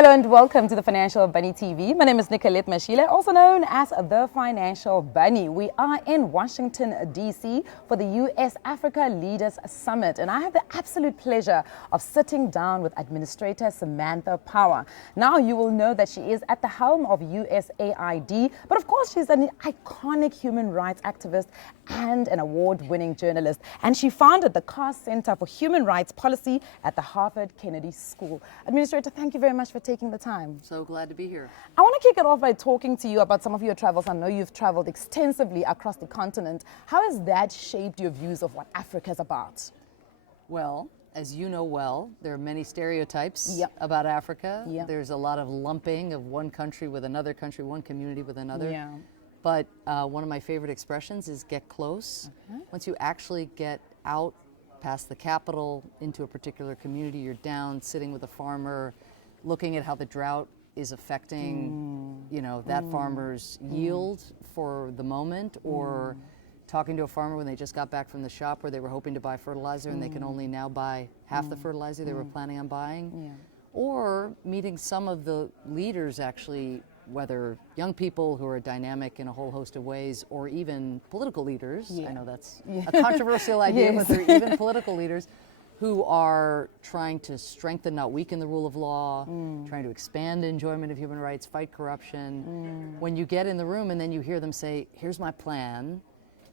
Hello and welcome to the Financial Bunny TV. My name is Nicolette Mashile, also known as the Financial Bunny. We are in Washington, D.C. for the U.S. Africa Leaders Summit, and I have the absolute pleasure of sitting down with Administrator Samantha Power. Now, you will know that she is at the helm of USAID, but of course she's an iconic human rights activist and an award-winning journalist, and she founded the Carr Centre for Human Rights Policy at the Harvard Kennedy School. Administrator, thank you very much for taking the time. So glad to be here. I want to kick it off by talking to you about some of your travels. I know you've traveled extensively across the continent. How has that shaped your views of what Africa is about? Well, as you know well, there are many stereotypes Yep. about Africa. Yep. There's a lot of lumping of one country with another country, one community with another. Yeah. But one of my favorite expressions is get close. Okay. Once you actually get out past the capital into a particular community, you're down sitting with a farmer, looking at how the drought is affecting, that farmer's yield for the moment, or talking to a farmer when they just got back from the shop where they were hoping to buy fertilizer and they can only now buy half the fertilizer they were planning on buying. Yeah. Or meeting some of the leaders, actually, whether young people who are dynamic in a whole host of ways, or even political leaders. Yeah. I know that's a controversial idea, Yes. but they're even political leaders who are trying to strengthen, not weaken, the rule of law, trying to expand enjoyment of human rights, fight corruption. When you get in the room and then you hear them say, here's my plan,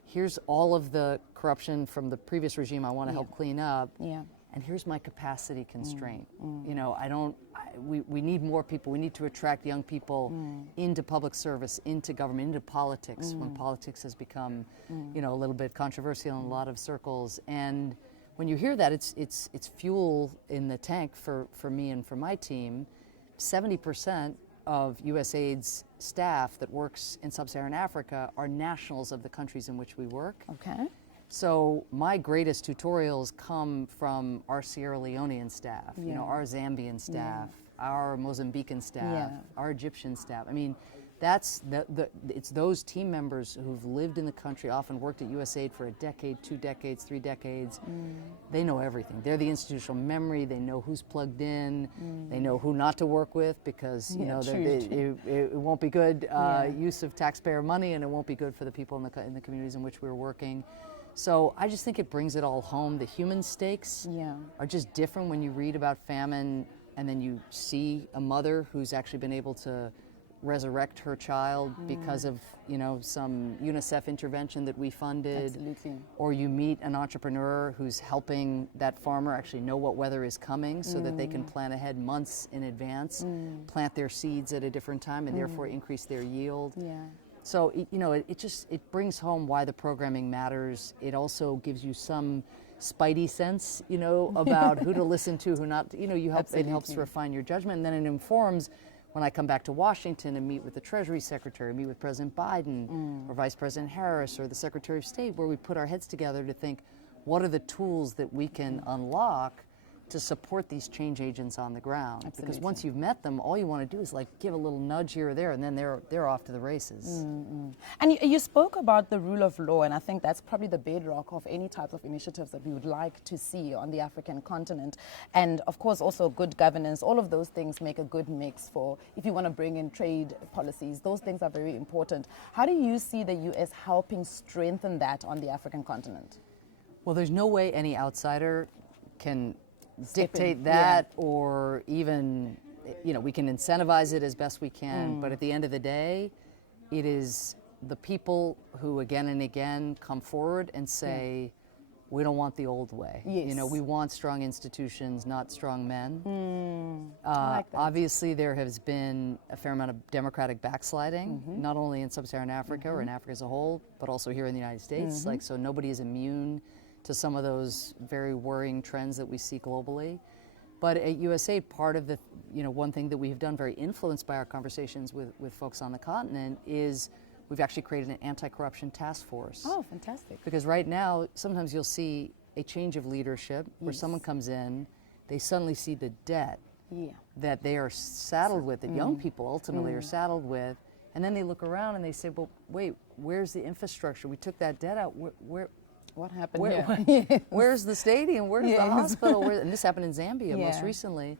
here's all of the corruption from the previous regime I want to help clean up, Yeah. and here's my capacity constraint. We need more people. We need to attract young people into public service, into government, into politics, when politics has become, a little bit controversial in a lot of circles. And when you hear that, it's fuel in the tank for me and for my team. 70% of USAID's staff that works in sub-Saharan Africa are nationals of the countries in which we work. Okay. So my greatest tutorials come from our Sierra Leonean staff, our Zambian staff, our Mozambican staff, our Egyptian staff. I mean, that's it's those team members who've lived in the country, often worked at USAID for a decade, 2 decades, 3 decades. They know everything. They're the institutional memory. They know who's plugged in. They know who not to work with, because it won't be good use of taxpayer money, and it won't be good for the people in the communities in which we're working. So I just think it brings it all home. The human stakes are just different when you read about famine and then you see a mother who's actually been able to resurrect her child because of some UNICEF intervention that we funded. Absolutely. Or you meet an entrepreneur who's helping that farmer actually know what weather is coming so that they can plan ahead months in advance, plant their seeds at a different time, and therefore increase their yield. Yeah. So it brings home why the programming matters. It also gives you some spidey sense, about who to listen to, who not. It helps refine your judgment, and then it informs when I come back to Washington and meet with the Treasury Secretary, meet with President Biden or Vice President Harris or the Secretary of State, where we put our heads together to think, what are the tools that we can unlock to support these change agents on the ground? Absolutely. Because once you've met them, all you want to do is give a little nudge here or there, and then they're off to the races. And you spoke about the rule of law, and I think that's probably the bedrock of any type of initiatives that we would like to see on the African continent. And of course, also good governance. All of those things make a good mix for if you want to bring in trade policies. Those things are very important. How do you see the U.S. helping strengthen that on the African continent? Well, there's no way any outsider can dictate in, that, or even, we can incentivize it as best we can, but at the end of the day, it is the people who again and again come forward and say, we don't want the old way. Yes. We want strong institutions, not strong men. I like that. Obviously, there has been a fair amount of democratic backsliding, not only in sub-Saharan Africa or in Africa as a whole, but also here in the United States. So nobody is immune to some of those very worrying trends that we see globally. But at USAID, part of the, one thing that we've done, very influenced by our conversations with folks on the continent, is we've actually created an anti-corruption task force. Oh, fantastic. Because right now, sometimes you'll see a change of leadership where someone comes in, they suddenly see the debt that they are saddled with, that young people ultimately are saddled with, and then they look around and they say, well, wait, where's the infrastructure? We took that debt out. What happened here? Yes. Where's the stadium? Where's the hospital? And this happened in Zambia most recently.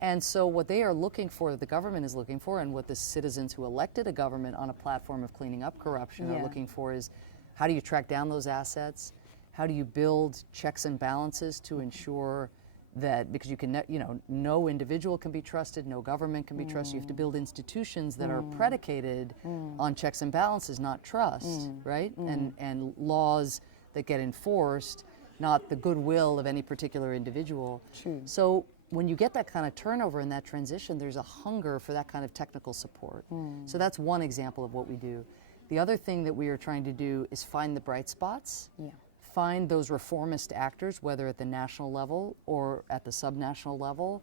And so what they are looking for, the government is looking for, and what the citizens who elected a government on a platform of cleaning up corruption are looking for is, how do you track down those assets? How do you build checks and balances to ensure that, because you can, no individual can be trusted, no government can be trusted. You have to build institutions that are predicated on checks and balances, not trust, right? And laws that get enforced, not the goodwill of any particular individual. True. So when you get that kind of turnover and that transition, there's a hunger for that kind of technical support. So that's one example of what we do. The other thing that we are trying to do is find the bright spots. Find those reformist actors, whether at the national level or at the subnational level,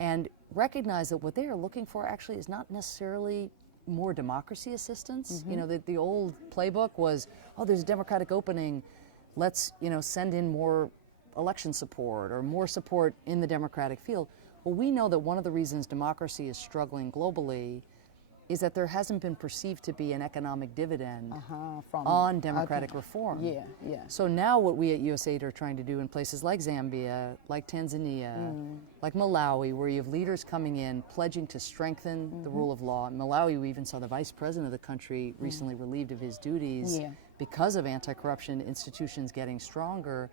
and recognize that what they are looking for actually is not necessarily more democracy assistance. You know, the old playbook was, oh, there's a democratic opening, let's, send in more election support or more support in the democratic field. Well, we know that one of the reasons democracy is struggling globally is that there hasn't been perceived to be an economic dividend on democratic reform. So now what we at USAID are trying to do in places like Zambia, like Tanzania, like Malawi, where you have leaders coming in pledging to strengthen the rule of law. In Malawi, we even saw the vice president of the country recently relieved of his duties because of anti-corruption institutions getting stronger.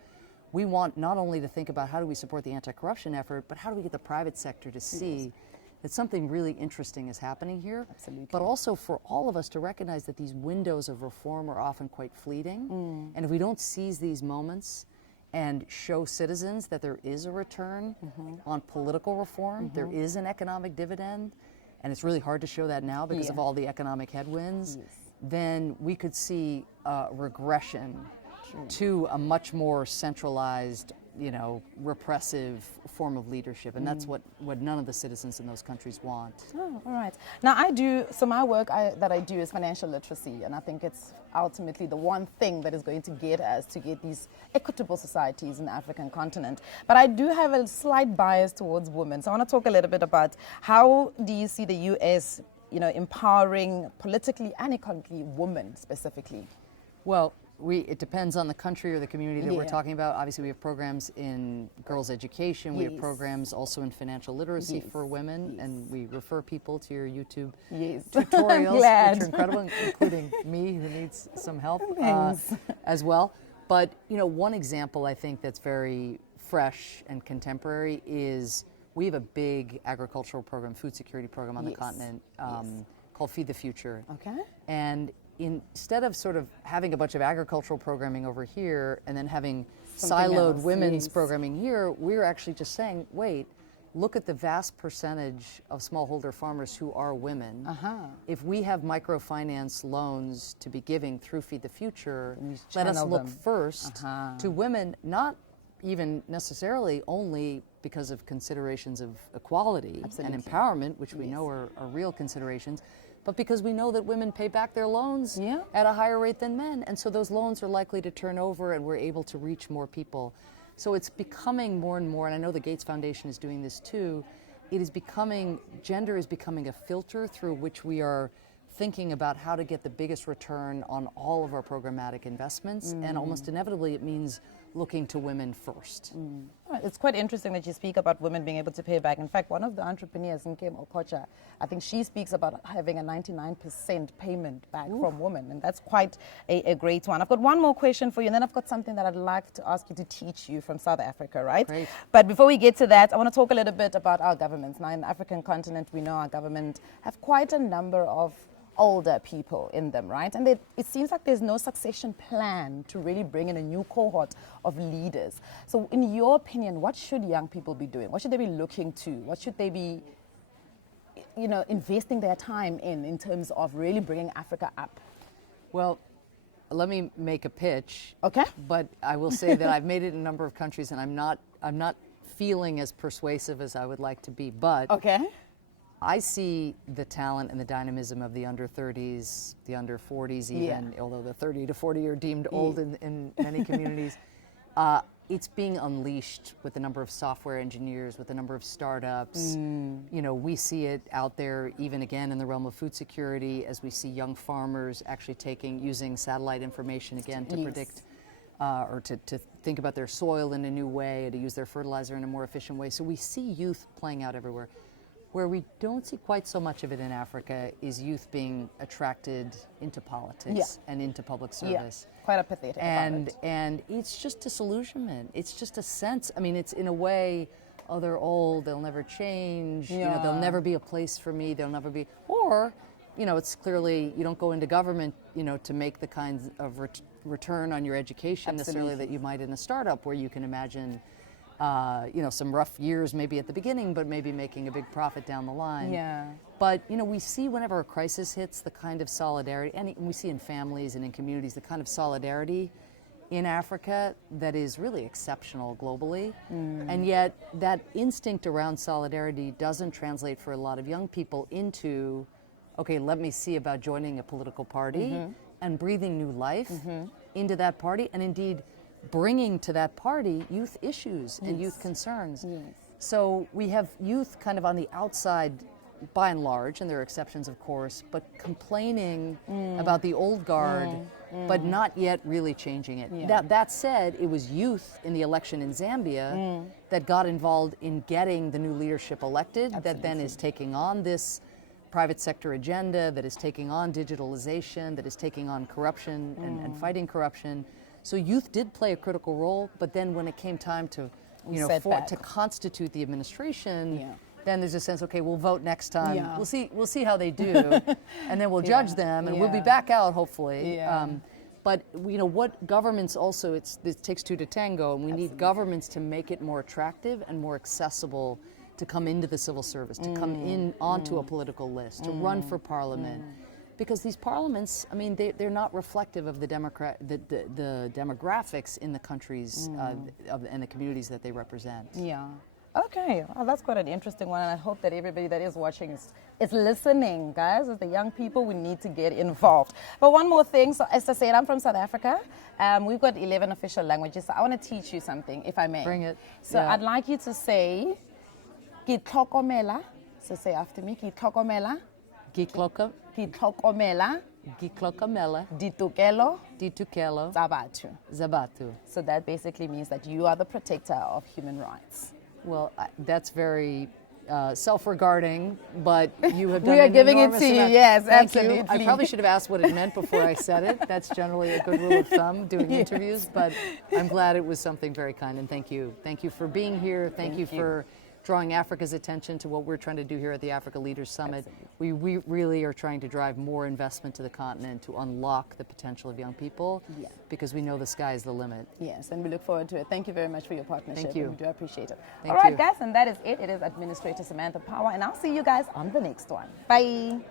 We want not only to think about how do we support the anti-corruption effort, but how do we get the private sector to see that something really interesting is happening here. But also for all of us to recognize that these windows of reform are often quite fleeting. And if we don't seize these moments and show citizens that there is a return on political reform, there is an economic dividend, and it's really hard to show that now because of all the economic headwinds, then we could see regression to a much more centralized, repressive form of leadership. And that's what none of the citizens in those countries want. Oh, all right. Now my work that I do is financial literacy, and I think it's ultimately the one thing that is going to get us to get these equitable societies in the African continent. But I do have a slight bias towards women. So I want to talk a little bit about how do you see the US, empowering politically and economically women specifically? Well, it depends on the country or the community that we're talking about. Obviously, we have programs in girls' education. We have programs also in financial literacy for women, and we refer people to your YouTube tutorials, which are incredible, including me, who needs some help as well. But one example I think that's very fresh and contemporary is we have a big agricultural program, food security program on the continent called Feed the Future. And instead of sort of having a bunch of agricultural programming over here and then having siloed women's programming here, we're actually just saying, wait, look at the vast percentage of smallholder farmers who are women. If we have microfinance loans to be giving through Feed the Future, let us look first to women, not even necessarily only because of considerations of equality and empowerment, which we know are real considerations, but because we know that women pay back their loans at a higher rate than men. And so those loans are likely to turn over and we're able to reach more people. So it's becoming more and more, and I know the Gates Foundation is doing this too, gender is becoming a filter through which we are thinking about how to get the biggest return on all of our programmatic investments. And almost inevitably it means looking to women first. It's quite interesting that you speak about women being able to pay back. In fact, one of the entrepreneurs, Nkem Okocha, I think she speaks about having a 99% payment back from women, and that's quite a great one. I've got one more question for you, and then I've got something that I'd like to ask you to teach you from South Africa, right? Great. But before we get to that, I want to talk a little bit about our governments. Now, in the African continent, we know our government have quite a number of older people in them, right? And it seems like there's no succession plan to really bring in a new cohort of leaders. So in your opinion, what should young people be doing? What should they be looking to? What should they be, investing their time in terms of really bringing Africa up? Well, let me make a pitch. Okay. But I will say that I've made it in a number of countries and I'm not feeling as persuasive as I would like to be, but okay. I see the talent and the dynamism of the under 30s, the under 40s even, although the 30 to 40 are deemed old in many communities. It's being unleashed with the number of software engineers, with the number of startups. We see it out there even again in the realm of food security as we see young farmers actually using satellite information again to predict or to think about their soil in a new way, to use their fertilizer in a more efficient way. So we see youth playing out everywhere. Where we don't see quite so much of it in Africa is youth being attracted into politics and into public service. Yeah, quite apathetic about it. And it's just disillusionment. It's just a sense, I mean, it's in a way, oh, they're old, they'll never change, you know, there'll never be a place for me, there'll never be, or, you know, it's clearly, you don't go into government, you know, to make the kinds of return on your education necessarily that you might in a startup where you can imagine, you know, some rough years maybe at the beginning, but maybe making a big profit down the line. Yeah. But, you know, we see whenever a crisis hits the kind of solidarity, and we see in families and in communities, the kind of solidarity in Africa that is really exceptional globally. And yet that instinct around solidarity doesn't translate for a lot of young people into, okay, let me see about joining a political party and breathing new life into that party, and indeed bringing to that party youth issues and youth concerns. So we have youth kind of on the outside by and large, and there are exceptions of course, but complaining about the old guard, but not yet really changing it. That said, it was youth in the election in Zambia that got involved in getting the new leadership elected, that then is taking on this private sector agenda, that is taking on digitalization, that is taking on corruption and fighting corruption. So youth did play a critical role, but then when it came time to, you know, to constitute the administration, then there's a sense, okay, we'll vote next time. We'll see how they do, and then we'll judge them, and we'll be back out hopefully. But you know what governments also, it takes two to tango, and we need governments to make it more attractive and more accessible to come into the civil service, to come in onto a political list, to run for parliament. Because these parliaments, I mean, they're not reflective of the demographics in the countries and the communities that they represent. Yeah. Okay. Well, that's quite an interesting one, and I hope that everybody that is watching is listening, guys. As the young people, we need to get involved. But one more thing. So, as I said, I'm from South Africa. We've got 11 official languages. So I want to teach you something, if I may. Bring it. So I'd like you to say, "Ki tlhokomela." So say after me, "Ki tlhokomela." Ki tlhokomela. Tokello. Tokello. Batho. So that basically means that you are the protector of human rights. Well, that's very self-regarding, but you have done We are giving it to you, yes, Thank absolutely. you. I probably should have asked what it meant before I said it. That's generally a good rule of thumb doing interviews, but I'm glad it was something very kind, and thank you. Thank you for being here. Thank you for drawing Africa's attention to what we're trying to do here at the Africa Leaders Summit. We really are trying to drive more investment to the continent to unlock the potential of young people, because we know the sky is the limit. Yes, and we look forward to it. Thank you very much for your partnership. Thank you. We do appreciate it. Thank All right, you. guys, and that is it. It is Administrator Samantha Power, and I'll see you guys on the next one. Bye.